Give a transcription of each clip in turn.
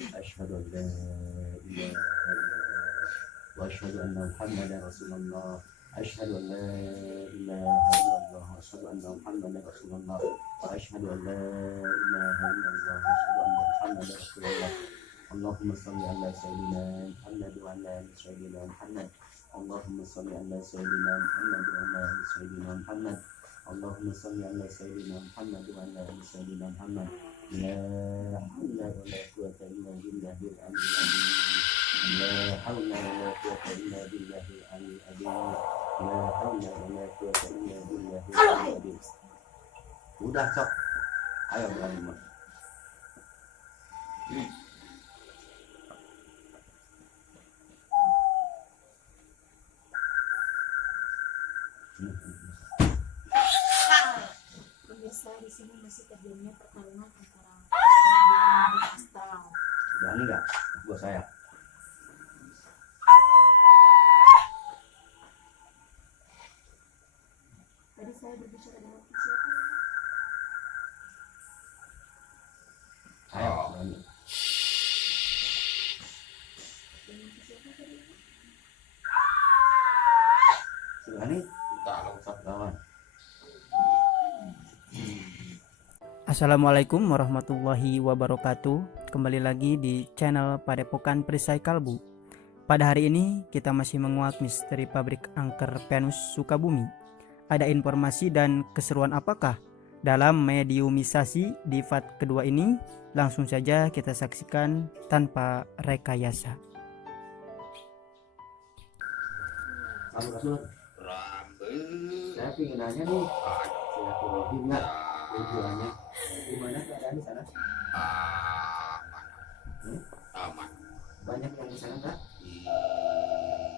أشهد أن لا إله إلا الله وأشهد أن محمدا رسول الله أشهد أن لا إله إلا الله وأشهد أن محمدا رسول الله وأشهد أن لا إله إلا الله وأشهد أن محمدا رسول الله اللهم صل على سيدنا محمد وعلى آل سيدنا محمد اللهم صل على سيدنا محمد وعلى آل سيدنا محمد اللهم صل على سيدنا محمد وعلى آل سيدنا محمد لا حول ولا قوة إلا بالله العلي العظيم لا حول ولا قوة إلا بالله العلي العظيم لا حول ولا قوة إلا بالله العلي العظيم. Udah sok, ayo berani mas. Pemirsa, di sini masih terjadinya pertarungan antara Asta dengan Astral. Berani nggak buat saya? Tadi saya berbicara dengan siapa? Ayo berani. Dengan siapa tadi? Berani? Kalau sok lawan. Assalamualaikum warahmatullahi wabarakatuh. Kembali lagi di channel Padepokan Perisai Kalbu. Pada hari ini kita masih menguak misteri pabrik angker Venus Sukabumi. Ada informasi dan keseruan apakah dalam mediumisasi di fat kedua ini? Langsung saja kita saksikan tanpa rekayasa. Kamu Rasul, saya ingin nanya nih, silaturahim nggak tujuannya? Gimana keadaan di sana? Aman. Banyak yang di sana nggak?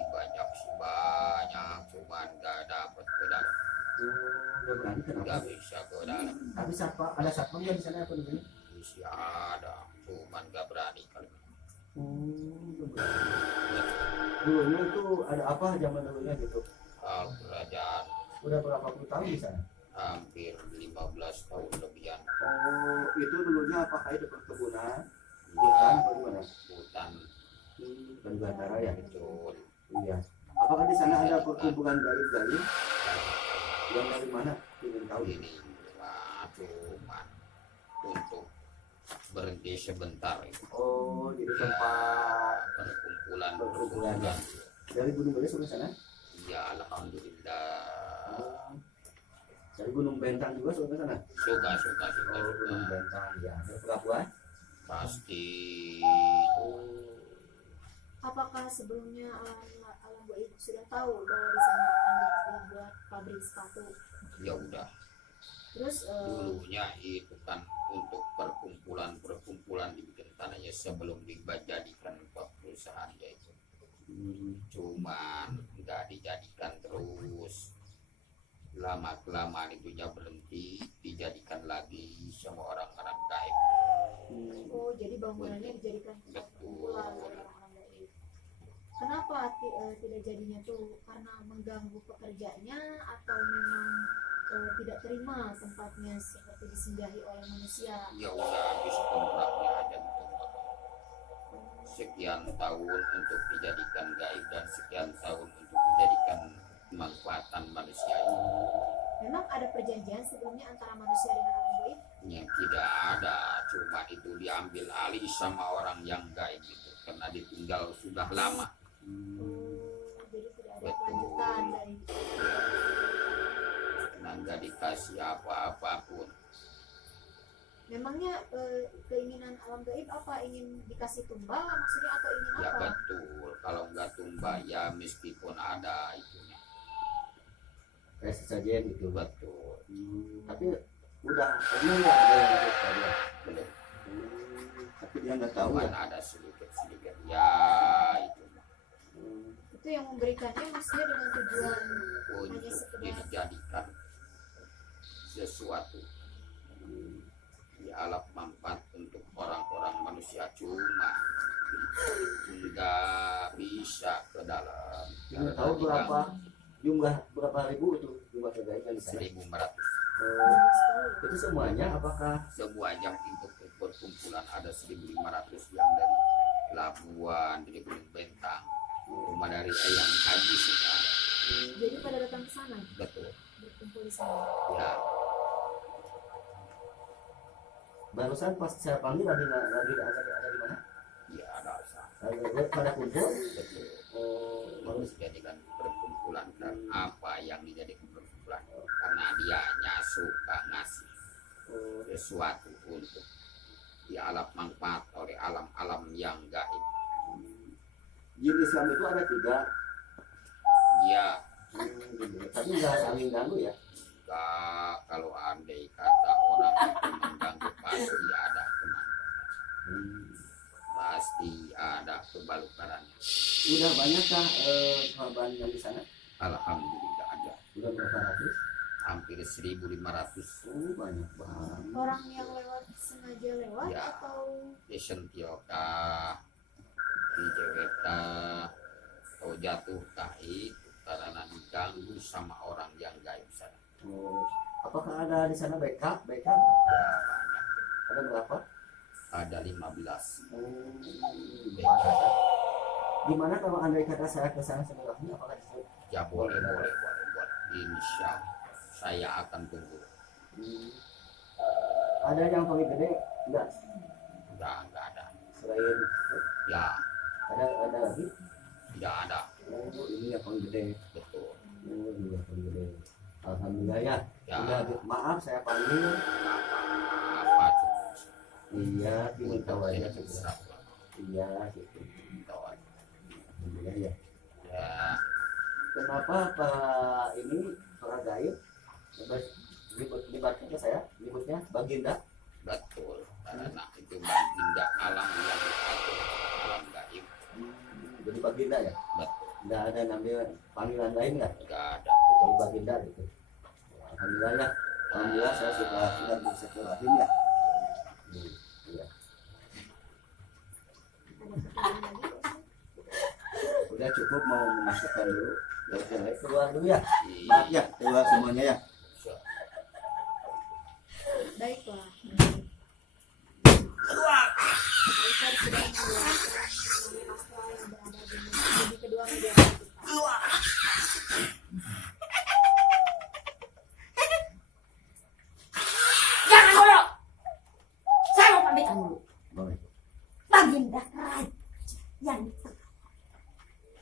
Banyak sih banyak, cuman gak dapet ke dalam, Udah berani gak kenapa? bisa ke dalam. Tapi ada satpam nggak di sana apa di sini? Isi ada, cuman gak berani kali. Udah berani. Dulunya itu ada apa zaman dulunya gitu? Kerajaan Udah berapa puluh tahun di sana? hampir 15 tahun lebihan. Oh, itu dulunya apakah itu perkebunan, hutan, atau gimana? Hutan Dan bandara ya? betul. Iya. Apakah di sana ada perkumpulan gaib-gaib? Yang dari mana? Ingin tahu. Ini cuman untuk berhenti sebentar itu. Oh, jadi tempat Perkumpulan. dari Gunung Gede sampai sana? Ya alhamdulillah. Dari Gunung Bentang juga sampai sana? Suka. Oh, Gunung Bentang ya. Dari Pelabuhan? Pasti. Apakah sebelumnya alam gaib sudah tahu bahwa di sana akan dibuat pabrik sepatu? Ya udah. Terus Dulunya itu kan untuk perkumpulan dibikin tanahnya sebelum dijadikan perusahaan itu. Cuman nggak dijadikan terus. Lama kelamaan itunya berhenti, dijadikan lagi sama orang-orang gaib. oh, jadi bangunannya dijadikan tempat perkumpulan oleh orang-orang gaib. Kenapa tidak jadinya tuh? Karena mengganggu pekerjanya atau memang tidak terima tempatnya seperti disinggahi oleh manusia? Ya udah habis kontraknya aja ditolak. Sekian tahun untuk dijadikan gaib dan sekian tahun untuk dijadikan pemanfaatan manusia ini. Memang ada perjanjian sebelumnya antara manusia dengan alam gaib? Yang tidak ada, cuma itu diambil alih sama orang yang gaib itu karena ditinggal sudah lama. Jadi tidak ada kelanjutan dari Karena nggak dikasih apa-apapun. memangnya keinginan alam gaib apa? Ingin dikasih tumbal maksudnya atau ingin Ya apa? betul, kalau nggak tumbal ya meskipun ada itunya. Kayak sesajen gitu. Betul, Tapi udah pernah nggak ada yang ikut kalian? belum. Tapi dia nggak tahu Cuman ya. ada sedikit ya itu. Itu yang memberikannya maksudnya dengan tujuan hanya Untuk sekedar dijadikan sesuatu di alam manfaat untuk orang-orang manusia, cuma nggak bisa ke dalam. Nggak tahu berapa jumlah berapa ribu itu jumlah kegaiban di sana. 1.500 Itu semuanya apakah semua yang untuk itu berkumpulan ada 1.500 yang dari Labuan, dari Gunung Bentang, rumah dari Eyang Haji suka. Jadi pada datang ke sana, Betul. berkumpul di sana. Ya, Barusan pas saya panggil lagi ada di mana? ya ada usaha. Pada kumpul. Betul. Oh, Harus dijadikan perkumpulan dan apa yang dijadikan perkumpulan karena dianya suka ngasih sesuatu untuk di alam manfaat oleh alam-alam yang gaib. jin Islam itu ada 3. Ya, Tapi nggak saling ganggu ya. kalau andai kata orang itu mengganggu pasti ada pasti ada kebalukarannya. Udah banyakkah korban yang di sana? Alhamdulillah ada Udah berapa ratus? hampir 1.500. Oh, banyak banget. Orang yang lewat sengaja lewat Ya. atau Sentioka di Jeweta atau jatuh itu karena diganggu sama orang yang gaib sana. Oh, apakah ada di sana BK? BK? Ya, banyak. Ada berapa? Ada 15. BK. Gimana kalau andai kata saya ke sana sebenarnya apakah disebut? Ya boleh. Insya Allah saya akan tunggu. Ada yang paling gede? Enggak. Enggak ada. Selain Ya, ada lagi? tidak ada. Oh, ini yang paling gede. Betul. Oh, ini yang paling gede. Alhamdulillah ya. Ya. Udah, maaf saya panggil. Apa tuh? Iya, ingin tahu Untuk aja. tidak besar. Iya, gitu. Tahu aja. Alhamdulillah ya. Ya, Kenapa Pak ini para gaib libatkan ke saya? Nyebutnya Baginda. betul. Karena itu baginda alam yang diatur alam gaib. Jadi Baginda ya. Betul. Nggak ada namanya panggilan lain nggak? Enggak ada. Kecuali Baginda gitu. Alhamdulillah ya. Alhamdulillah saya sudah bisa rahim ya. Iya. ada pertanyaan lagi? Pak Ustaz? Udah cukup mau memasukkan dulu. Ya, keluar dulu ya. Iya. Maaf ya, keluar semuanya ya. Baiklah. Pak Ustaz sudah menjelaskan mengenai astral yang berada di kedua media kita. Jangan dulu. Saya mau pamitan dulu. Boleh. Baginda Raja yang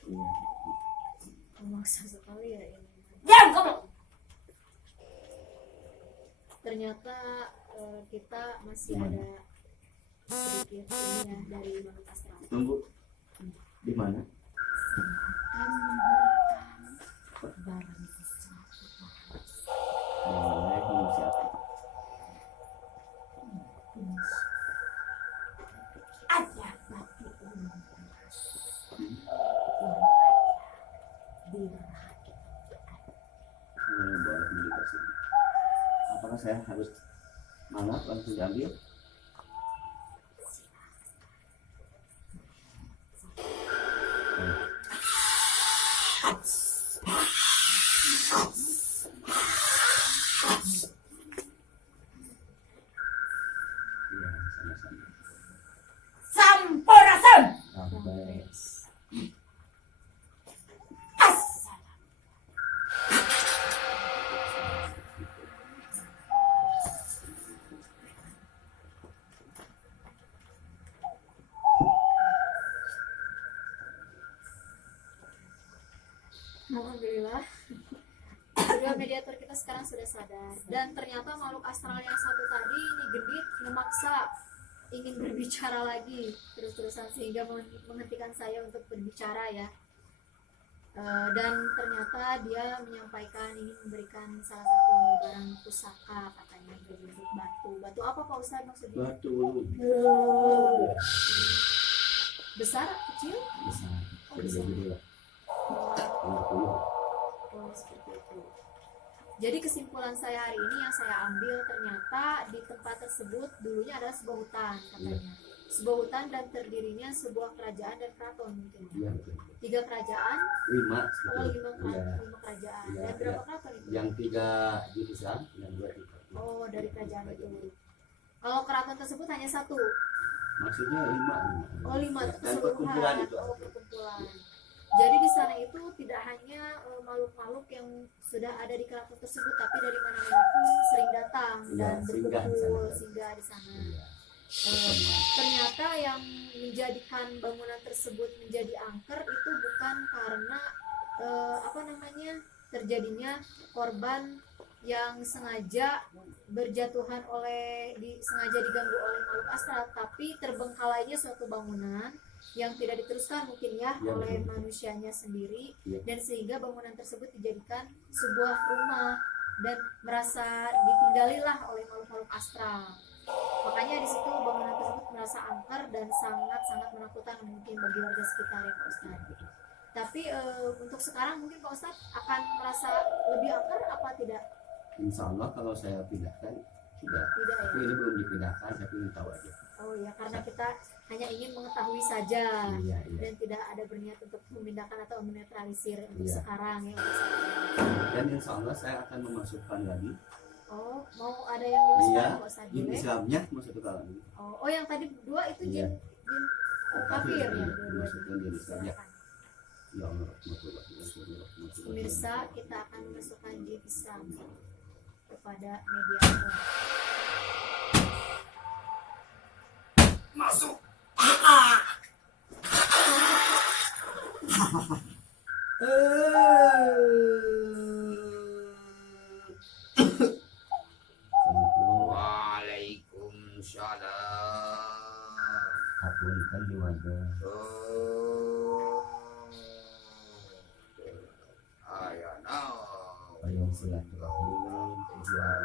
Iya. Memaksa sekali ya ini. diam kamu. Ternyata kita masih ada sedikit ini ya dari makhluk astral. Tunggu. Di mana? Barang sesuatu. Boleh, belum siapa. Ada batu umum yang ada di Boleh meditasi. Apakah saya harus mana langsung diambil? Iya, sama-sama. Sampurasun. Sampai. Assalam. Alhamdulillah. Kedua mediator kita sekarang sudah sadar dan ternyata makhluk astral yang satu tadi ini gendit memaksa ingin berbicara lagi terus-terusan sehingga menghentikan saya untuk berbicara ya. Dan ternyata dia menyampaikan ingin memberikan salah satu barang pusaka katanya berbentuk batu. Batu apa Pak Ustadz maksudnya? Batu Besar, kecil? besar. Oh, besar. Gede-gede lah. Oh, oh, seperti itu. Jadi kesimpulan saya hari ini yang saya ambil ternyata di tempat tersebut dulunya adalah sebuah hutan katanya. Sebuah hutan dan terdirinya sebuah kerajaan dan keraton mungkin. Iya, betul. 3 kerajaan, 5 oh 5 Iya. kerajaan. Iya, Dan berapa iya. keraton itu? Yang 3 di Islam, yang 2 di Oh dari kerajaan itu. Kalau keraton tersebut hanya satu. Maksudnya 5. Oh, 5 Ya, dan keseluruhan. perkumpulan itu Oh, ada. perkumpulan. Jadi di sana itu tidak hanya makhluk-makhluk yang sudah ada di keraton tersebut, tapi dari mana-mana pun sering datang Iya, dan singgah di berkumpul, sana. singgah di sana. Iya. Ternyata yang menjadikan bangunan tersebut menjadi angker itu bukan karena terjadinya korban yang sengaja berjatuhan sengaja diganggu oleh makhluk astral, tapi terbengkalainya suatu bangunan yang tidak diteruskan mungkin ya Ya, oleh betul. manusianya sendiri, Ya. dan sehingga bangunan tersebut dijadikan sebuah rumah dan merasa ditinggalilah oleh makhluk-makhluk astral. Makanya di situ bangunan tersebut merasa angker dan sangat-sangat menakutkan mungkin bagi warga sekitar ya Pak Ustadz. Tapi untuk sekarang mungkin Pak Ustadz akan merasa lebih angker apa tidak? Insya Allah kalau saya pindahkan tidak. Tidak Tapi ya. ini belum dipindahkan, tapi ingin tahu aja. Oh ya, karena kita hanya ingin mengetahui saja Iya, iya. dan tidak ada berniat untuk memindahkan atau menetralisir untuk Iya. sekarang ya Pak Ustadz. Dan insya Allah saya akan memasukkan lagi. Oh, mau ada yang dimasukkan Iya, Pak Ustadz jin boleh? Islamnya masukkan lagi. Oh, yang tadi 2 itu Iya. jin kafir ya. Iya, dua-duanya. masukkan jin Islamnya. Silakan. Ya Allah, rahmatullahi wabarakatuh. Pemirsa, kita akan memasukkan jin Islam kepada mediator. Masuk. Waalaikumsalam. Hapunten di wadah. Oh. Ayah now. Payung silaturahim tujuan.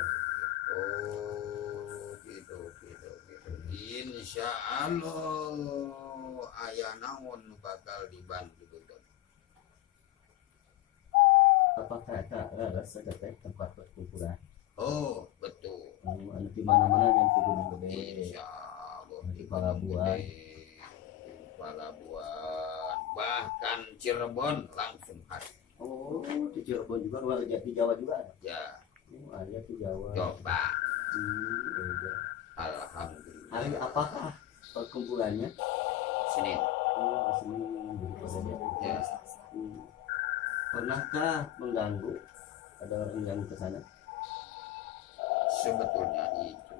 Oh, gitu. Insya Allah ayah naon nu bakal dibantu betul. Apakah ada sedetek tempat perkumpulan? Oh, betul. Di mana-mana yang di Gunung Gede. Insya Allah Di Palabuhan. Palabuhan, bahkan Cirebon langsung ada. Oh, di Cirebon juga, luar di Jawa juga ada. Ya, Oh, ada di Jawa. coba. Iya. Alhamdulillah. Hari apakah perkumpulannya? Senin. Oh, di sini. Ya. Pernahkah mengganggu? Ada orang yang ke sana? Sebetulnya itu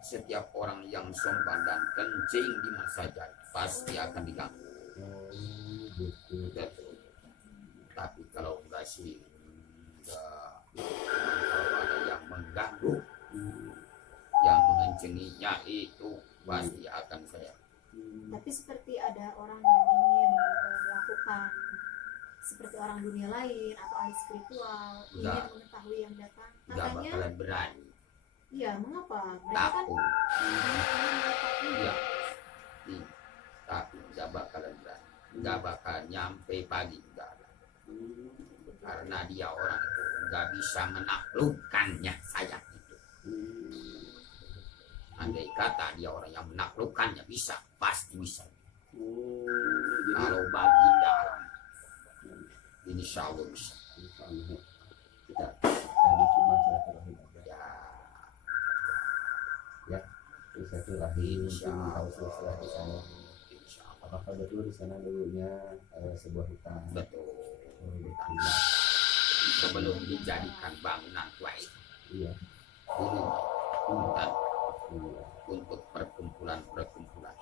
setiap orang yang sombong dan kencing di masa jahil pasti akan diganggu. Oh, gitu. Betul. Tapi kalau enggak sih enggak. Kalau ada yang mengganggu, yang mengencenginya itu pasti akan saya. Tapi seperti ada orang yang ingin melakukan seperti orang dunia lain atau ahli spiritual ingin Enggak. mengetahui yang datang, Enggak katanya bakalan berani. iya, mengapa mereka kan Takut. hanya ingin mengetahui. Iya. Tapi enggak bakalan berani. Enggak bakal nyampe pagi enggak ada. Karena dia orang itu enggak bisa menaklukkannya saya itu. Andai kata dia orang yang menaklukkannya bisa, pasti bisa. Oh, jadi Kalau bagi dalam, insya Allah bisa. kita jadi cuma silaturahim aja. Ya, Ya, silaturahim insya ingin tahu Allah. silsilah di sana. Insya Allah. Apakah betul di sana dulunya sebuah hutan? Betul. Oh, betul. Sebelum dijadikan bangunan tua itu, Iya, dulu hutan iya. untuk perkumpulan-perkumpulan.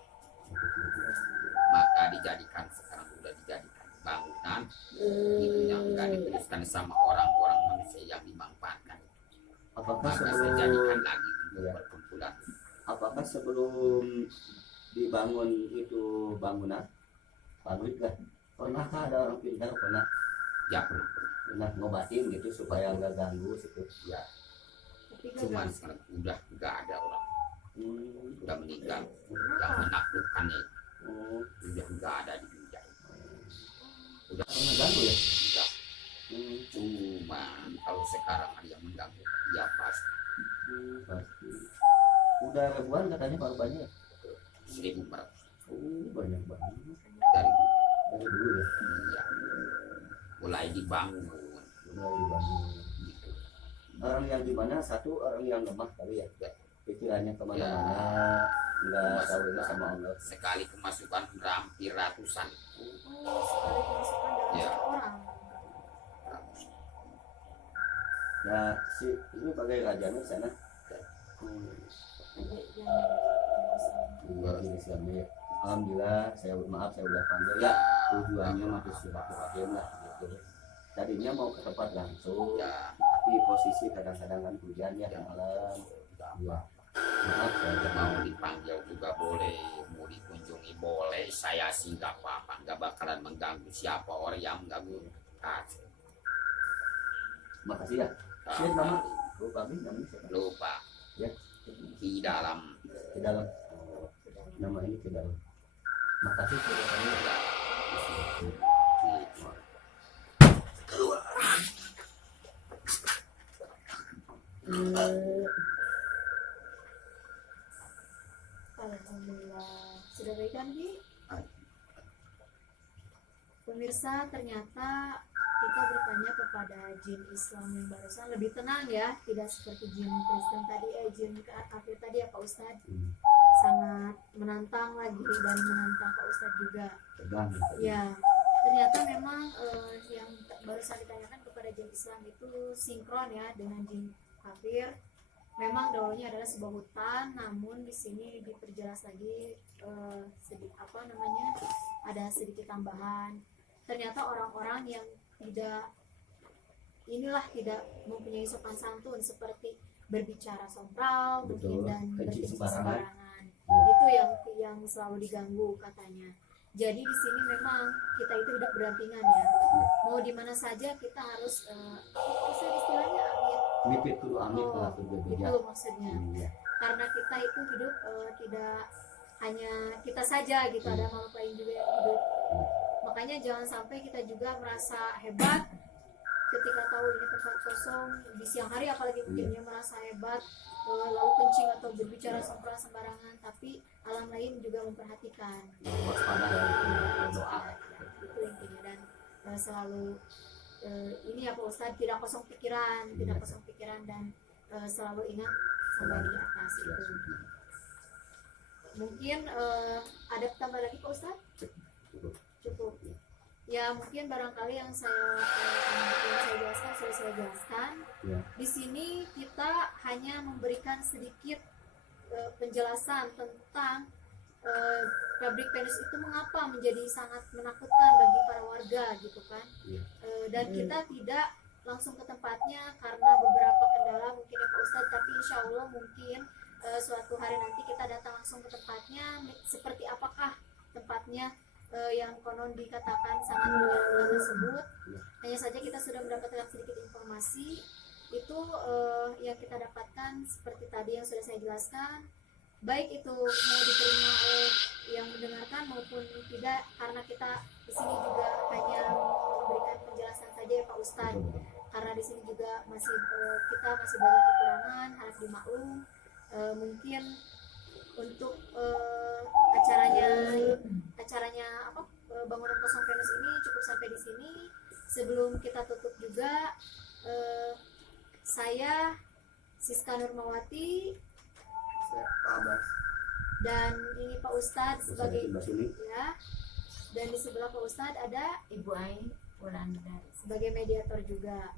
Betul, betul. Maka dijadikan sekarang sudah dijadikan bangunan itu yang enggak diteruskan sama orang-orang manusia yang dimanfaatkan. Apakah Maka saya jadikan sebelum lagi untuk Iya. perkumpulan. apakah sebelum dibangun itu bangunan pabrik lah, pernahkah ada orang pintar Ya pernah. pernah ngobatin gitu supaya nggak ganggu situ? Ya, Tapi cuman gagal. sekarang udah enggak ada orang, Hmm. udah meninggal, yang menaklukkannya Oh, udah enggak ada di dunia. Udah pernah ganggu ya? enggak. Hmm. Cuma kalau sekarang ada yang mengganggu, ya pasti Pasti. Udah ribuan katanya baru banyak. 1.400 Oh, banyak banget dari dari dulu ya. iya, mulai dibangun Mulai dibangun. gitu. Orang yang gimana? Satu orang yang lemah kali ya. pikirannya kemana-mana, nggak tahu ini sama Allah. Sekali kemasukan hampir ratusan. Oh, sekali kemasukan dalam Ya. satu orang. Ya si ini bagai rajanya di sana. Yang Islamnya ya. Alhamdulillah saya maaf saya udah panggil ya, tujuannya mah silaturahim lah gitu. Tadinya mau ke tempat langsung, Ya, tapi posisi kadang-kadang kan hujan ya malam. Ya. Maaf saya mau dipanggil juga boleh, mau dikunjungi boleh. Saya sih nggak apa-apa, nggak bakalan mengganggu siapa orang yang mengganggu. makasih ya. Siap nama, lupa nih namanya siapa? Lupa Ya, di dalam di dalam nama ini di dalam. Makasih sudah kami. Alhamdulillah. Sudah baik kan, Bi? Pemirsa, ternyata kita bertanya kepada jin Islam yang barusan lebih tenang ya, tidak seperti jin Kristen tadi, jin kafir tadi ya Pak Ustadz. Sangat menantang lagi dan menantang Pak Ustadz juga. Tegang. Ya, ternyata memang yang barusan ditanyakan kepada jin Islam itu sinkron ya dengan jin kafir. Memang dahulunya adalah sebuah hutan, namun di sini diperjelas lagi ada sedikit tambahan. Ternyata orang-orang yang tidak mempunyai sopan santun seperti berbicara sompral mungkin Betul. dan Keji berkeji sembarangan. sembarangan. Ya. Itu yang selalu diganggu katanya. Jadi di sini memang kita itu hidup berdampingan ya. Mau di mana saja kita harus istilahnya amit. Mipit kudu amit lah kudu berbeda. Itu maksudnya. Iya. Karena kita itu hidup tidak hanya kita saja gitu, ada makhluk lain juga yang hidup. Makanya jangan sampai kita juga merasa hebat ketika tahu ini tempat kosong di siang hari, apalagi mungkin dia merasa hebat lalu kencing atau berbicara sembarangan, tapi alam lain juga memperhatikan. Waspada dan doa. Itu intinya. Dan selalu ini ya Pak Ustadz, tidak kosong pikiran dan selalu ingat sampai di atas itu. Mungkin ada tambah lagi Pak Ustadz? Cukup. Ya mungkin barangkali yang saya jelaskan sudah saya jelaskan. Ya. Di sini kita hanya memberikan sedikit penjelasan tentang pabrik Venus itu mengapa menjadi sangat menakutkan bagi para warga gitu kan. Ya. Dan kita tidak langsung ke tempatnya karena beberapa kendala mungkin ya Pak Ustadz, tapi insya Allah mungkin suatu hari nanti kita datang langsung ke tempatnya. Seperti apakah tempatnya yang konon dikatakan sangat menyenangkan tersebut. Hanya saja kita sudah mendapatkan sedikit informasi itu yang kita dapatkan seperti tadi yang sudah saya jelaskan, baik itu mau diterima oleh yang mendengarkan maupun tidak, karena kita di sini juga hanya memberikan penjelasan saja ya Pak Ustadz, karena di sini juga kita masih banyak kekurangan, harap dimaklum. Mungkin untuk acaranya bangunan kosong Venus ini cukup sampai di sini. Sebelum kita tutup juga, saya Siska Nurmawati dan ini Pak Ustadz sebagai ya, dan di sebelah Pak Ustadz ada Ibu Ain Wulandari sebagai mediator juga.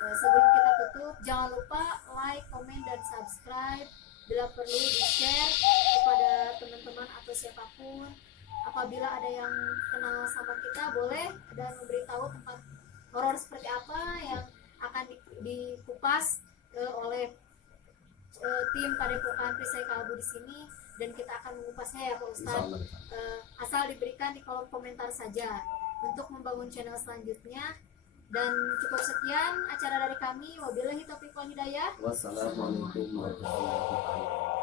Sebelum kita tutup, jangan lupa like, komen, dan subscribe. Bila perlu di-share kepada teman-teman atau siapapun. Apabila ada yang kenal sama kita, boleh, dan memberitahu tempat horor seperti apa yang akan dikupas oleh tim Padepokan Perisai Kalbu di sini, dan kita akan mengupasnya ya Pak Ustadz. Asal diberikan di kolom komentar saja untuk membangun channel selanjutnya. Dan cukup sekian acara dari kami. Wabillahi taufiq wal hidayah. Wassalamualaikum warahmatullahi wabarakatuh.